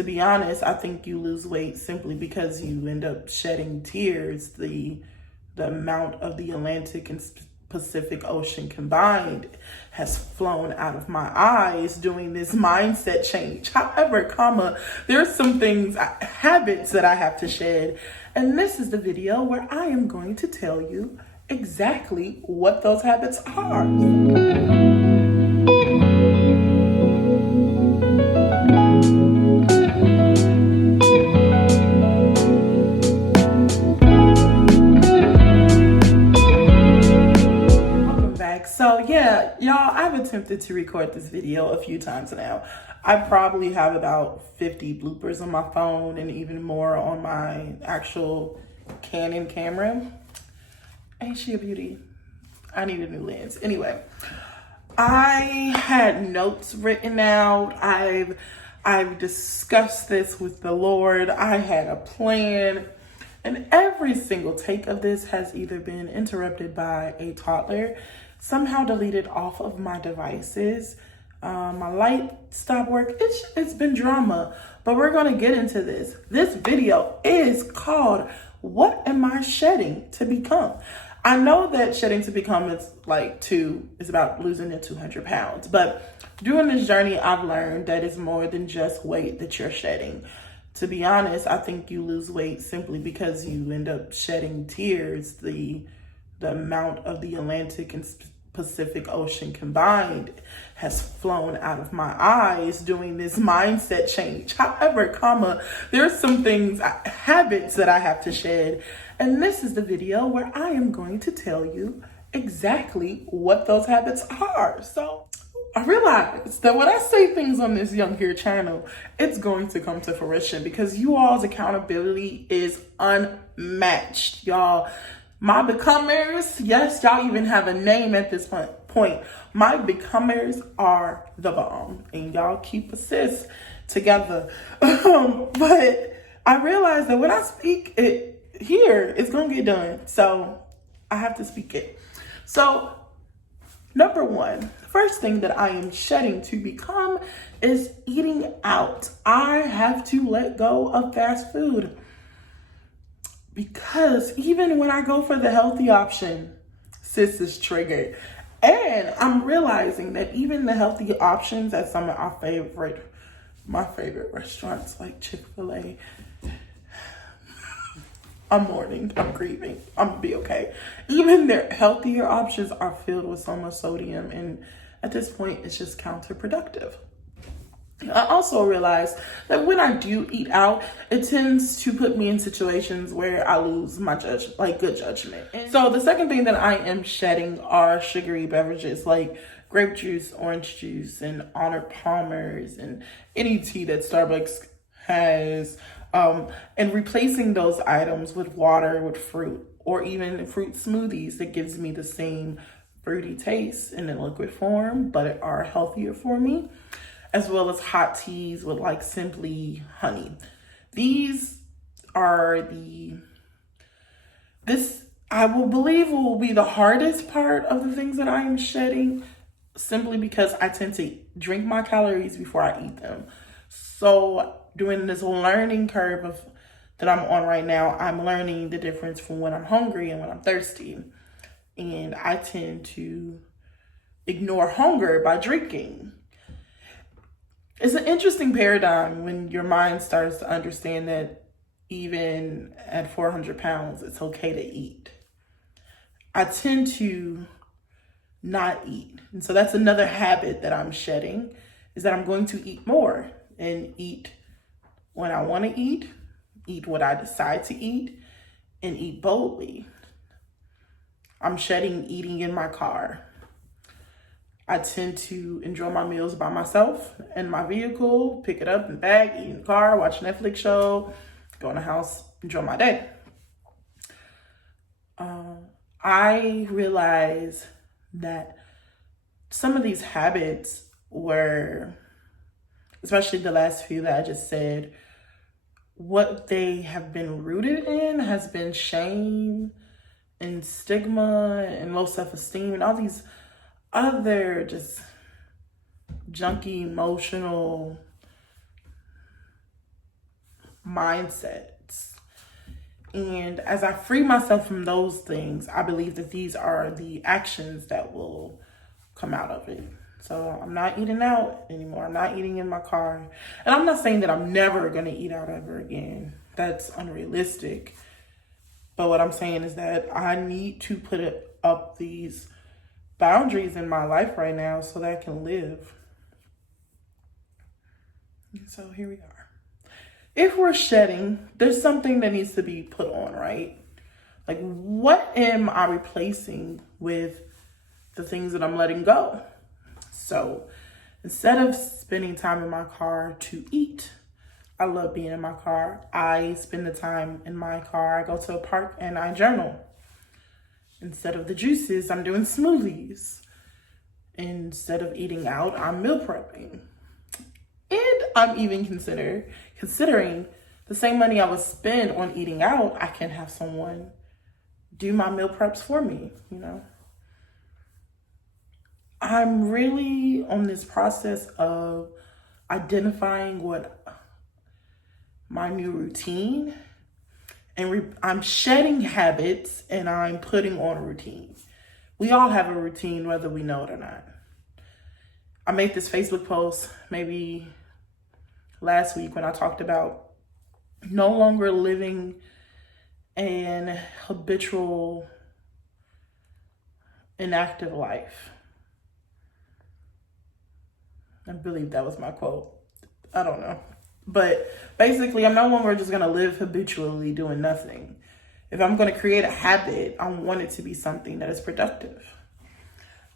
To be honest, I think you lose weight simply because you end up shedding tears. The amount of the Atlantic and Pacific Ocean combined has flown out of my eyes doing this mindset change. However, there's some things, habits that I have to shed. And this is the video where I am going to tell you exactly what those habits are. So yeah, y'all, I've attempted to record this video a few times now. I probably have about 50 bloopers on my phone and even more on my actual Canon camera. Ain't she a beauty? I need a new lens. Anyway, I had notes written out. I've discussed this with the Lord. I had a plan. And every single take of this has either been interrupted by a toddler, somehow deleted off of my devices, my light stopped work. It's been drama, but we're gonna get into this. This video is called, What Am I Shedding to Become? I know that shedding to become is about losing the 200 pounds, but during this journey, I've learned that it's more than just weight that you're shedding. To be honest, I think you lose weight simply because you end up shedding tears. The amount of the Atlantic and Pacific Ocean combined has flown out of my eyes doing this mindset change. However, there's some things, habits that I have to shed. And this is the video where I am going to tell you exactly what those habits are. So I realized that when I say things on this Young Here channel, it's going to come to fruition because you all's accountability is unmatched, y'all. My becomers, yes, y'all even have a name at this point. My becomers are the bomb, and y'all keep us together. But I realized that when I speak it here, it's gonna get done. So I have to speak it. So number one, the first thing that I am shedding to become is eating out. I have to let go of fast food. Because even when I go for the healthy option, sis is triggered. And I'm realizing that even the healthy options at some of my favorite restaurants like Chick-fil-A, I'm mourning, I'm grieving, I'm gonna be okay. Even their healthier options are filled with so much sodium, and at this point, it's just counterproductive. I also realized that when I do eat out, it tends to put me in situations where I lose my good judgment. So the second thing that I am shedding are sugary beverages like grape juice, orange juice, and Arnold Palmer's, and any tea that Starbucks has, and replacing those items with water, with fruit, or even fruit smoothies that gives me the same fruity taste in a liquid form, but are healthier for me, as well as hot teas with simply honey. These are I will believe will be the hardest part of the things that I am shedding, simply because I tend to drink my calories before I eat them. So during this learning curve that I'm on right now, I'm learning the difference from when I'm hungry and when I'm thirsty. And I tend to ignore hunger by drinking. It's an interesting paradigm when your mind starts to understand that even at 400 pounds, it's okay to eat. I tend to not eat. And so that's another habit that I'm shedding, is that I'm going to eat more and eat when I want to eat what I decide to eat, and eat boldly. I'm shedding eating in my car. I tend to enjoy my meals by myself in my vehicle, pick it up in the bag, eat in the car, watch a Netflix show, go in the house, enjoy my day. I realize that some of these habits were, especially the last few that I just said, what they have been rooted in has been shame and stigma and low self-esteem and all these other just junky emotional mindsets. And as I free myself from those things, I believe that these are the actions that will come out of it. So I'm not eating out anymore. I'm not eating in my car. And I'm not saying that I'm never going to eat out ever again. That's unrealistic. But what I'm saying is that I need to put up these boundaries in my life right now so that I can live. So here we are. If we're shedding, there's something that needs to be put on, right? Like, what am I replacing with the things that I'm letting go? So instead of spending time in my car to eat, I love being in my car. I spend the time in my car. I go to a park and I journal. Instead of the juices, I'm doing smoothies. Instead of eating out, I'm meal prepping. And I'm even considering the same money I would spend on eating out, I can have someone do my meal preps for me, you know. I'm really on this process of identifying what my new routine, and I'm shedding habits and I'm putting on a routine. We all have a routine, whether we know it or not. I made this Facebook post maybe last week when I talked about no longer living an habitual, inactive life. I believe that was my quote. I don't know. But basically, I'm no longer just going to live habitually doing nothing. If I'm going to create a habit, I want it to be something that is productive.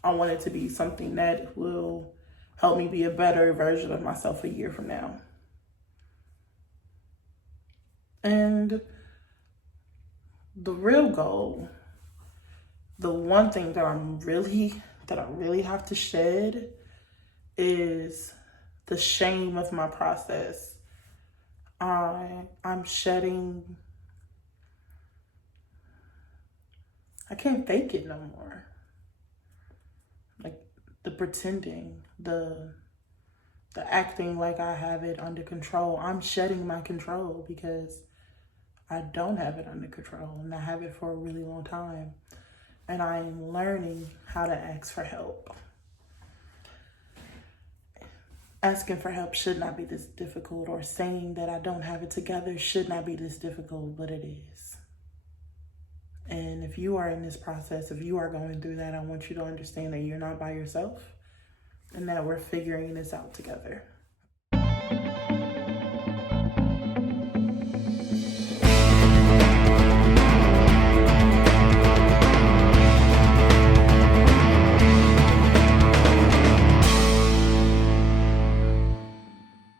I want it to be something that will help me be a better version of myself a year from now. And the real goal, the one thing that I really have to shed is the shame of my process. I'm shedding. I can't fake it no more. Like the pretending, the acting like I have it under control. I'm shedding my control because I don't have it under control, and I have it for a really long time. And I am learning how to ask for help. Asking for help should not be this difficult, or saying that I don't have it together should not be this difficult, but it is. And if you are in this process, if you are going through that, I want you to understand that you're not by yourself and that we're figuring this out together.